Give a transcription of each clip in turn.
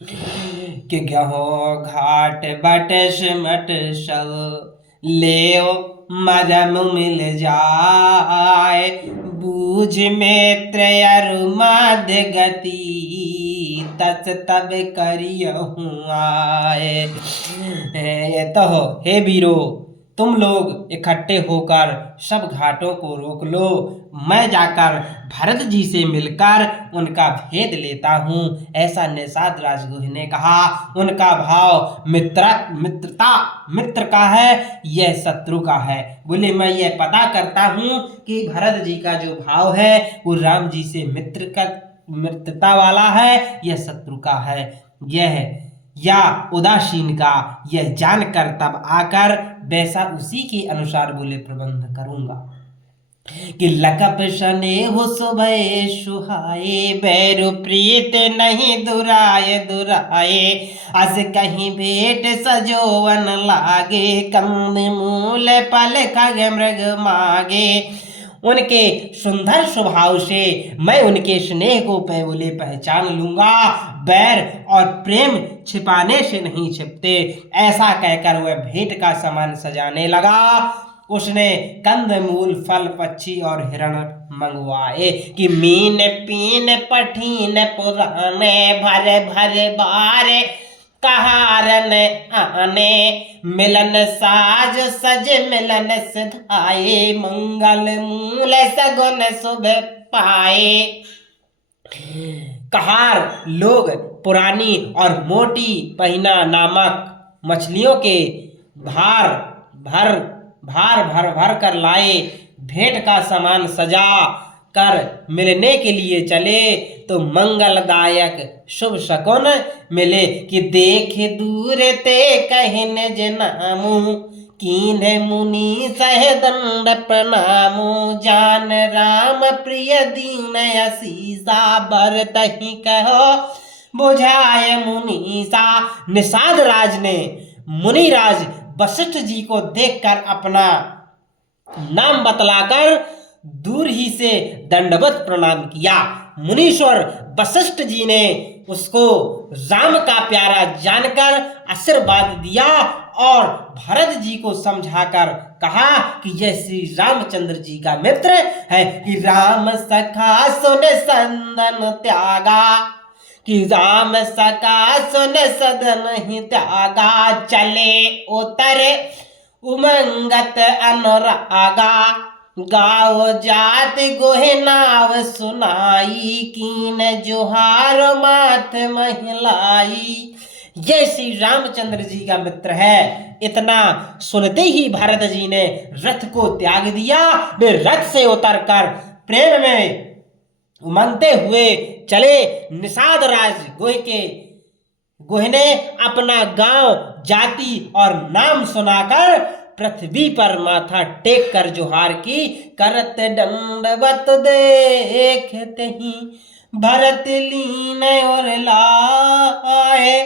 कि गहो घाट बट सिमट सब ले मरम मिल जाए, बूझ में त्रयरु मध्य गति तस तब करियहूँ आए। ये तो हो, हे वीरो, तुम लोग इकट्ठे होकर सब घाटों को रोक लो, मैं जाकर भरत जी से मिलकर उनका भेद लेता हूँ। ऐसा निषाद राजगुह ने कहा। उनका भाव मित्र का है, यह शत्रु का है। बोले मैं यह पता करता हूँ कि भरत जी का जो भाव है वो राम जी से मित्रता वाला है, यह शत्रु का है, यह या उदासीन का, यह जानकर तब आकर वैसा उसी के अनुसार बोले प्रबंध करूंगा। कि लकप सने हो सुबह सुहाए, बैरु प्रीत नहीं दुराए दुराए, अस कहीं भेंट सजोवन लागे, कंद मूल पल खग मृग मागे। उनके सुंदर स्वभाव से मैं उनके स्नेह को बोले पहचान लूंगा, बैर और प्रेम छिपाने से नहीं छिपते। ऐसा कहकर वह भेंट का सामान सजाने लगा। उसने कंद मूल फल पक्षी और हिरण मंगवाए कि मीन पीन पठीन पुराने, भरे भरे बारे कहारन आने, मिलन साज सज मिलन सिधाए, मंगल मूल सगुन शुभ पाए। कहार लोग पुरानी और मोटी पहिना नामक मछलियों के भार भर भर कर लाए। भेंट का सामान सजा कर मिलने के लिए चले तो मंगलदायक शुभ शकुन मिले कि देख दूर ते कहन जनामु, कीन मुनि सह दंड प्रणामु, जान राम प्रिय दीन असीसा, बर तही कहो बुझाए मुनीसा। निषाद राज ने मुनिराज वशिष्ठ जी को देखकर अपना नाम बतलाकर दूर ही से दंडवत प्रणाम किया। मुनीश्वर वशिष्ठ जी ने उसको राम का प्यारा जानकर आशीर्वाद दिया और भरत जी को समझाकर कहा कि यह श्री रामचंद्र जी का मित्र है। कि राम सखा सुन संदन त्यागा, कि राम सका सुन सदन ही त्यागा, चले उतरे उमंगत अनुरागा, गाओ जात गोहे नाव सुनाई, कीन जोहार माथ महिलाई। ये श्री रामचंद्र जी का मित्र है। इतना सुनते ही भरत जी ने रथ को त्याग दिया। वे रथ से उतरकर प्रेम में उमंगते हुए चले। निषाद राज गोह ने अपना गांव जाति और नाम सुनाकर पृथ्वी पर माथा टेक कर जोहार की। करत दंडवत देखते ही भरत लीन और लाए,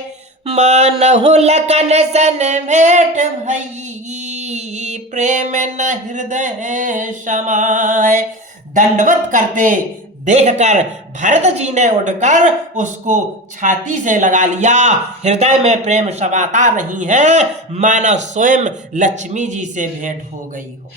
मानहु लखन सन भेंट भई, प्रेम न हृदय समाए। दंडवत करते देखकर भरत जी ने उठकर उसको छाती से लगा लिया। हृदय में प्रेम समाता नहीं है, मानो स्वयं लक्ष्मी जी से भेंट हो गई हो।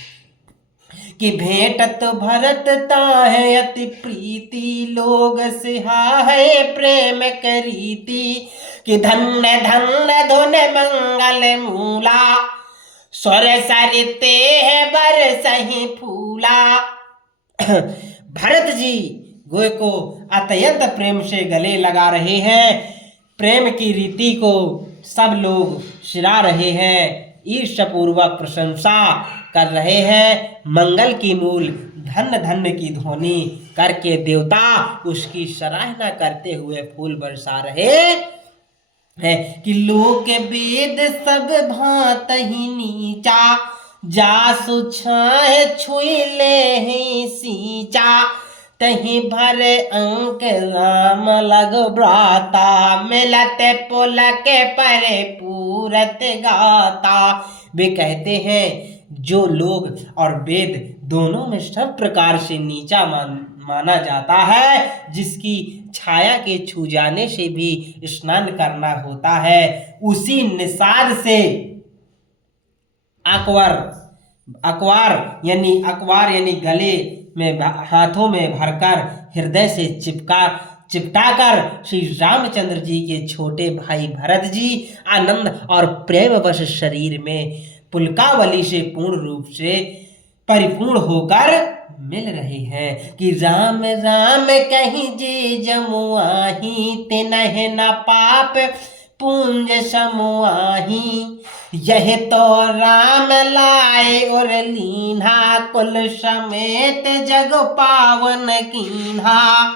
कि भेंटत भरत ताहे अति प्रीति, लोग सिहाए प्रेम करीति, कि धन्य धन्य धुन मंगल मूला, स्वर सरिते है बर सही फूला। भरत जी गोह को अत्यंत प्रेम से गले लगा रहे हैं। प्रेम की रीति को सब लोग सिरा रहे हैं, ईर्ष्यापूर्वक प्रशंसा कर रहे हैं। मंगल की मूल धन्य धन्य की ध्वनि करके देवता उसकी सराहना करते हुए फूल बरसा रहे हैं। कि लोक वेद सब भांत ही नीचा, जासु छाए छुई ले ही सींचा, तही भरे अंक राम लग ब्राता, मिलते पुलक परे पूरत गाता। वे कहते हैं जो लोग और वेद दोनों में सब प्रकार से नीचा माना जाता है, जिसकी छाया के छू जाने से भी स्नान करना होता है। उसी निषाद से अकवार यानी गले में हाथों में भरकर हृदय से चिपटाकर श्री रामचंद्र जी के छोटे भाई भरत जी आनंद और प्रेमवश शरीर में पुलकावली से पूर्ण रूप से परिपूर्ण होकर मिल रहे हैं कि राम राम कहीं जे जमुआही तिनहि न पाप पुंज समुआही। यह तो राम लाए और लीन्हा कुल समेत जग पावन कीन्हा।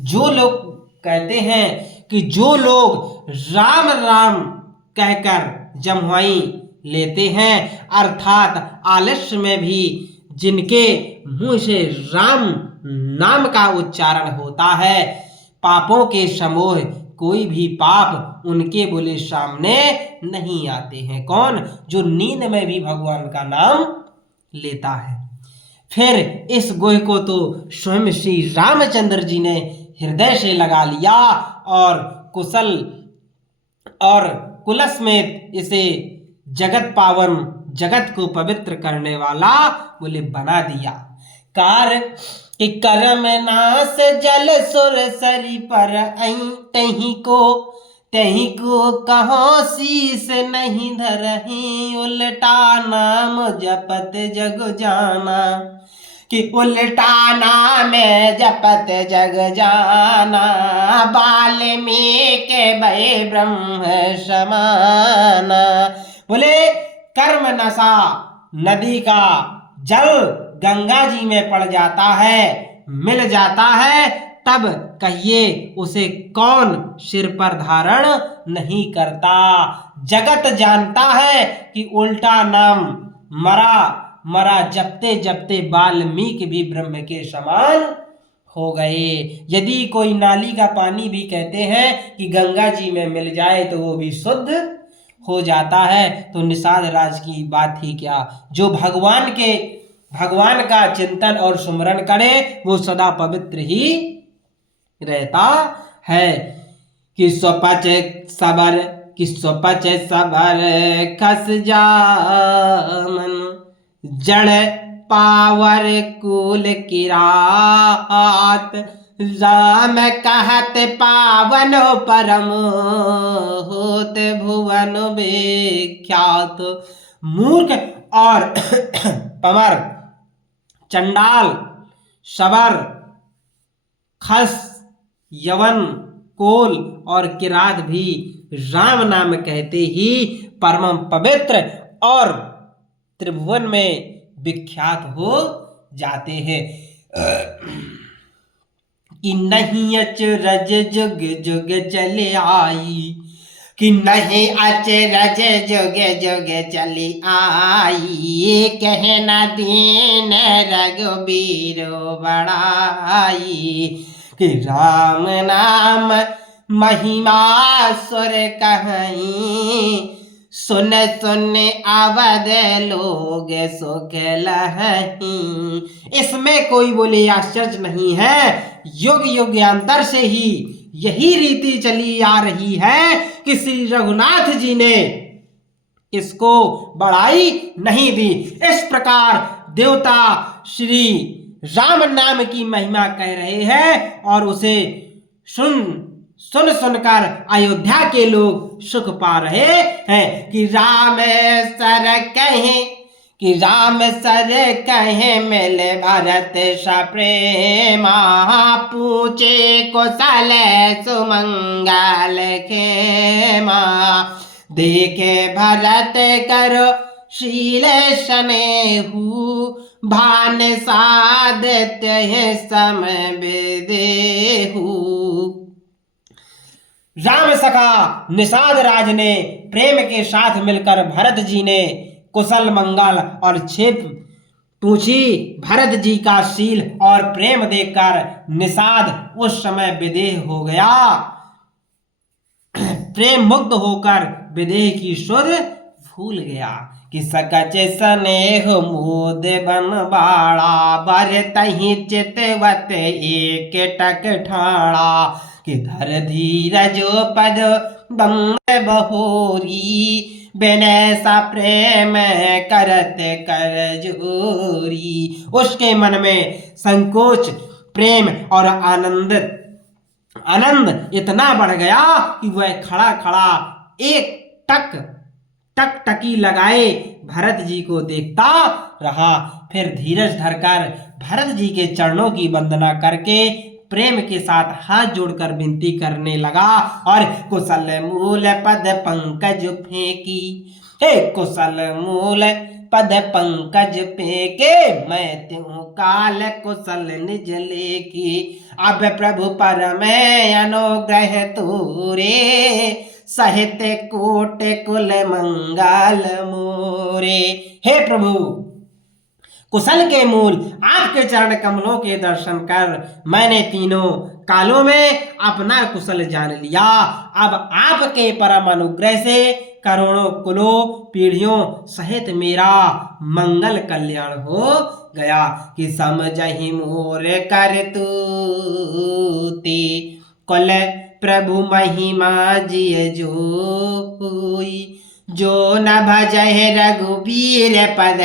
जो लोग कहते हैं कि जो लोग राम राम कहकर जमुआई लेते हैं, अर्थात आलस्य में भी जिनके मुंह से राम नाम का उच्चारण होता है, पापों के समूह कोई भी पाप उनके बोले सामने नहीं आते हैं। कौन? जो नींद में भी भगवान का नाम लेता है। फिर इस गोह को तो स्वयं श्री रामचंद्र जी ने हृदय से लगा लिया और कुलस में इसे जगत पावन, जगत को पवित्र करने वाला बोले बना दिया। करम नास जल सुर सरी पर तही को कहो शीस नहीं धरही। उल्टा नाम जपत जग जाना कि उल्टा नाम जपत जग जाना। वाल्मीकि भय ब्रह्म समाना। बोले कर्म नशा नदी का जल गंगा जी में पड़ जाता है, मिल जाता है, तब कहिए उसे कौन सिर पर धारण नहीं करता। जगत जानता है कि उल्टा नाम मरा जपते जपते वाल्मीकि भी ब्रह्म के समान हो गए। यदि कोई नाली का पानी भी कहते हैं कि गंगा जी में मिल जाए तो वो भी शुद्ध हो जाता है, तो निषाद राज की बात ही क्या। जो भगवान का चिंतन और सुमरन करे वो सदा पवित्र ही रहता है। कि स्वपच सबर खस जामन जड़ पावर कुल किरात। राम कहत पावन परम होत भुवन विख्यात। मूर्ख और पमर, चंडाल, शबर, खस, यवन, कोल और किरात भी राम नाम कहते ही परम पवित्र और त्रिभुवन में विख्यात हो जाते हैं। कि नहीं अचरज जुग जुग चले आई। कि नहीं अचरज जुग जुग चली आई। कहना दीन रघुबीरो बड़ाई। कि राम नाम महिमा सुर कहीं। सुन सुन अवध लोग सुख लहहीं। इसमें कोई बोले आश्चर्य नहीं है। युग युगांतर से ही यही रीति चली आ रही है कि श्री रघुनाथ जी ने इसको बढ़ाई नहीं दी। इस प्रकार देवता श्री राम नाम की महिमा कह रहे हैं और उसे सुनकर अयोध्या के लोग सुख पा रहे हैं। कि राम सर कहे मिले भरत सप्रेमा। पूछे कुशल सुमंगल खेमा। देखे भरत करो शील स्नेहु। भान साधते सम विदेहु। राम सखा निषाद राज ने प्रेम के साथ मिलकर भरत जी ने कुशल मंगल और छिप पूछी। भरत जी का शील और प्रेम देखकर निषाद उस समय विदेह हो गया। प्रेम मुग्ध होकर विदेह की सुध भूल गया। कि सकच स्नेह मोद बन बाड़ा बर तही चितवत एक टक ठाड़ा कि धर धीरज पद बंद बहोरी बिनय सा प्रेम करत कर जोरी। उसके मन में संकोच, प्रेम और आनंद इतना बढ़ गया कि वह खड़ा खड़ा एक टकटकी लगाए भरत जी को देखता रहा। फिर धीरज धरकर भरत जी के चरणों की वंदना करके प्रेम के साथ हाथ जोड़कर विनती करने लगा और कुशल मूल पद पंकज फेंकी, हे कुशल मूल पद पंकज फेंके मैं त्यों काल कुशल निज लेकी। अब प्रभु पर मैं अनुग्रह तोरे सहित कोट कुल मंगल मोरे। हे प्रभु, कुशल के मूल आपके चरण कमलों के दर्शन कर मैंने तीनों कालों में अपना कुशल जान लिया। अब आपके परम अनुग्रह से करोड़ों कुलों पीढ़ियों सहित मेरा मंगल कल्याण हो गया। कि समझहि मोर करतूति कुल प्रभु महिमा जिय जोई। जो न भजहि रघुबीर पद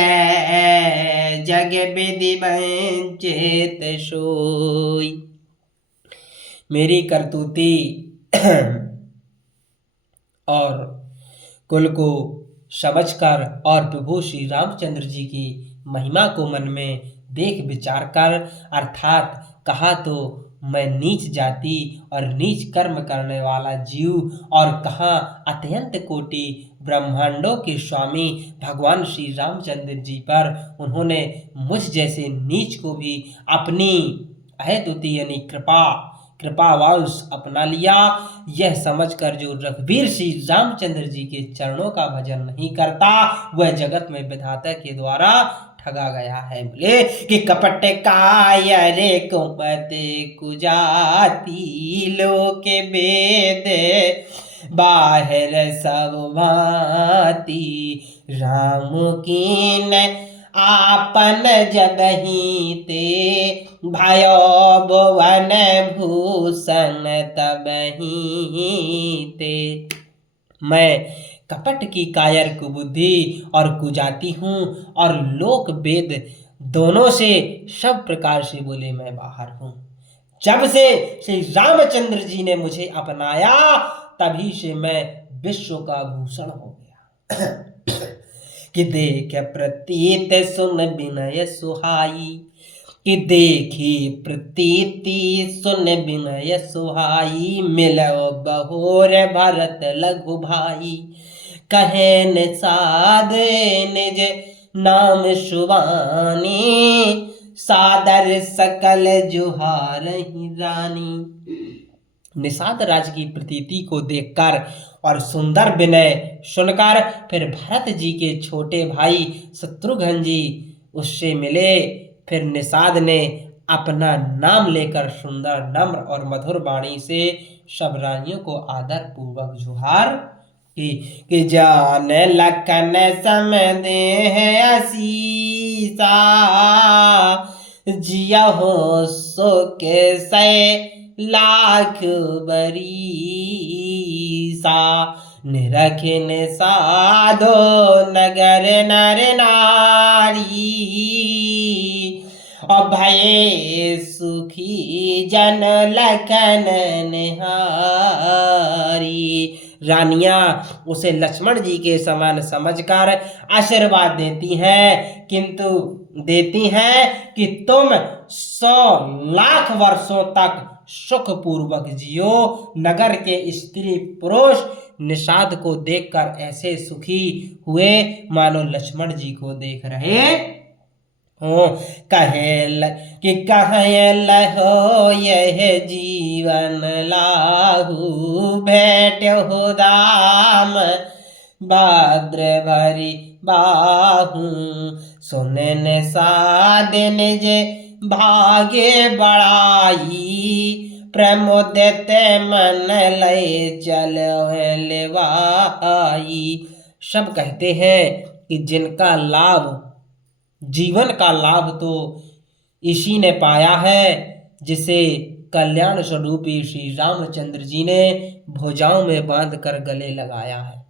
जग विधि वंचित सोई। मेरी करतूती और कुल को समझकर और प्रभु श्री रामचंद्र जी की महिमा को मन में देख विचार कर, अर्थात कहा तो मैं नीच जाति और नीच कर्म करने वाला जीव और कहाँ अत्यंत कोटि ब्रह्मांडों के स्वामी भगवान श्री रामचंद्र जी पर उन्होंने मुझ जैसे नीच को भी अपनी अहेतुति यानी कृपावश अपना लिया। यह समझकर जो रघुवीर श्री रामचंद्र जी के चरणों का भजन नहीं करता वह जगत में विधाता के द्वारा ठगा गया है। बोले कि कपट कायर कुमते कुजाति लोके वेद बाहर सब भांति। राम कीन आपन जगही ते भयो भुवन भूषण तबही ते। मैं कपट की कायर कुबुद्धि और कुजाति हूँ और लोक वेद दोनों से सब प्रकार से बोले मैं बाहर हूँ। जब से श्री रामचंद्र जी ने मुझे अपनाया तभी से मैं विश्व का भूषण हो गया। कि देख प्रतीत सुन विनय सुहाई, कि देखी प्रतीति सुन विनय सुहाई। मिलो बहोर भरत लघु भाई, कहे निषाद निज नाम सुबानी। सादर सकल जुहारहि रानी। निषाद राज की प्रतीति को देखकर और सुंदर विनय सुनकर फिर भरत जी के छोटे भाई शत्रुघ्न जी उससे मिले। फिर निषाद ने अपना नाम लेकर सुंदर नम्र और मधुर वाणी से सब रानियों को आदर पूर्वक जुहार कि जान लखन सम देह असीसा। जिया हो सो के सै लाख बरीसा। निरखिन साधो नगर नर नारी। अभय सुखी जन लखन निहारी। रानियां उसे लक्ष्मण जी के समान समझकर आशीर्वाद देती हैं, किंतु देती हैं कि तुम 100 लाख वर्षों तक सुखपूर्वक जियो। नगर के स्त्री पुरुष निषाद को देखकर ऐसे सुखी हुए मानो लक्ष्मण जी को देख रहे हो। कि कहल हो यह जीवन लाहू भेट हो दाम भाद्र भरी बाहू। सुनन साधन जे भागे बड़ाई प्रमोदित मन लय चल लेवाई। सब कहते हैं कि जिनका लाभ, जीवन का लाभ तो इसी ने पाया है जिसे कल्याण स्वरूपी श्री रामचंद्र जी ने भुजाओं में बांध कर गले लगाया है।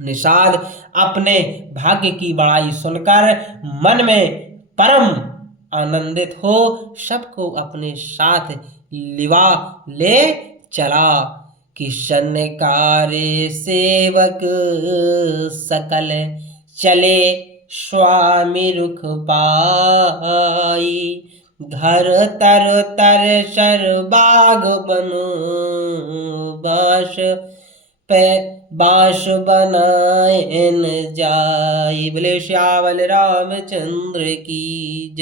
निषाद अपने भाग्य की बड़ाई सुनकर मन में परम आनंदित हो सबको अपने साथ लिवा ले चला। किशन कार्य सेवक सकल चले स्वामी रुख पाई। घर तर तर शर बाग बनो पे बांस बनाए न जाई। बोले श्यावल रामचंद्र की जय।